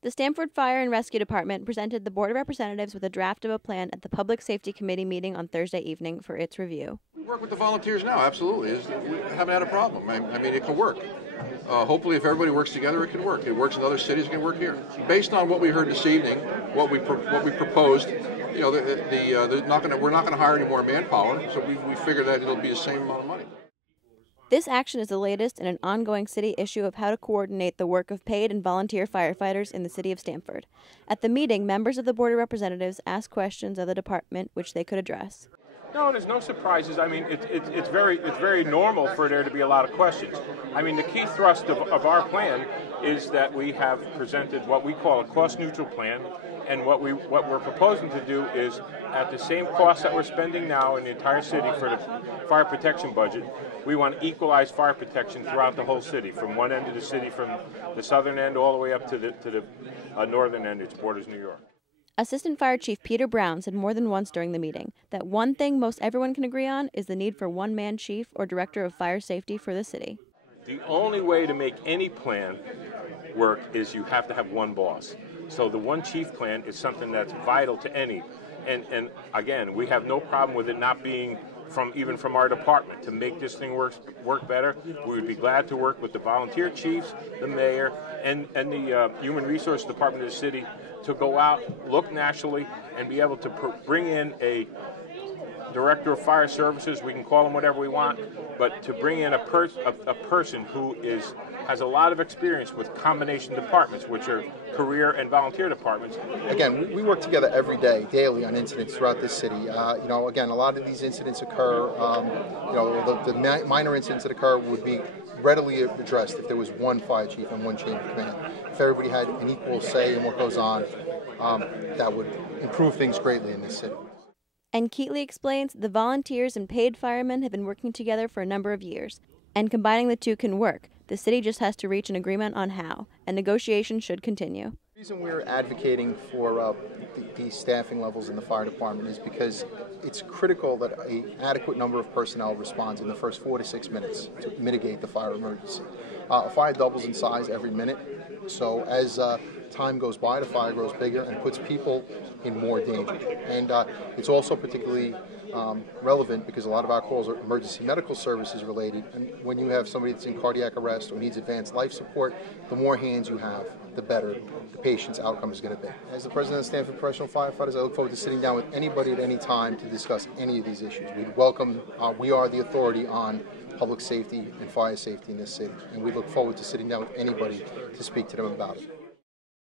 The Stamford Fire and Rescue Department presented the Board of Representatives with a draft of a plan at the Public Safety Committee meeting on Thursday evening for its review. We work with the volunteers now, absolutely. We haven't had a problem. I mean, it can work. Hopefully, if everybody works together, it can work. It works in other cities, it can work here. Based on what we heard this evening, what we proposed, you know, we're not going to hire any more manpower, so we figured that it'll be the same amount of money. This action is the latest in an ongoing city issue of how to coordinate the work of paid and volunteer firefighters in the city of Stamford. At the meeting, members of the Board of Representatives asked questions of the department which they could address. No, there's no surprises. I mean, it's very normal for there to be a lot of questions. I mean, the key thrust of our plan is that we have presented what we call a cost-neutral plan, and what we're proposing to do is, at the same cost that we're spending now in the entire city for the fire protection budget, we want to equalize fire protection throughout the whole city, from one end of the city, from the southern end all the way up to the northern end, which borders New York. Assistant Fire Chief Peter Brown said more than once during the meeting that one thing most everyone can agree on is the need for one-man chief or director of fire safety for the city. The only way to make any plan work is you have to have one boss. So the one chief plan is something that's vital to any. And again, we have no problem with it not being even from our department. To make this thing work better, we would be glad to work with the volunteer chiefs, the mayor, and the Human Resource Department of the city to go out, look nationally, and be able to bring in a director of fire services. We can call them whatever we want, but to bring in a person who has a lot of experience with combination departments, which are career and volunteer departments. Again, we work together every day, daily, on incidents throughout this city. Again, a lot of these incidents occur. The minor incidents that occur would be readily addressed if there was one fire chief and one chain of command. If everybody had an equal say in what goes on, that would improve things greatly in this city. And Keatley explains the volunteers and paid firemen have been working together for a number of years, and combining the two can work. The city just has to reach an agreement on how, and negotiations should continue. The reason we're advocating for these staffing levels in the fire department is because it's critical that an adequate number of personnel responds in the first 4 to 6 minutes to mitigate the fire emergency. A fire doubles in size every minute, so as time goes by, the fire grows bigger and puts people in more danger. And it's also particularly relevant because a lot of our calls are emergency medical services related, and when you have somebody that's in cardiac arrest or needs advanced life support, the more hands you have, the better the patient's outcome is going to be. As the president of Stamford Professional Firefighters, I look forward to sitting down with anybody at any time to discuss any of these issues. We are the authority on public safety and fire safety in this city, and we look forward to sitting down with anybody to speak to them about it.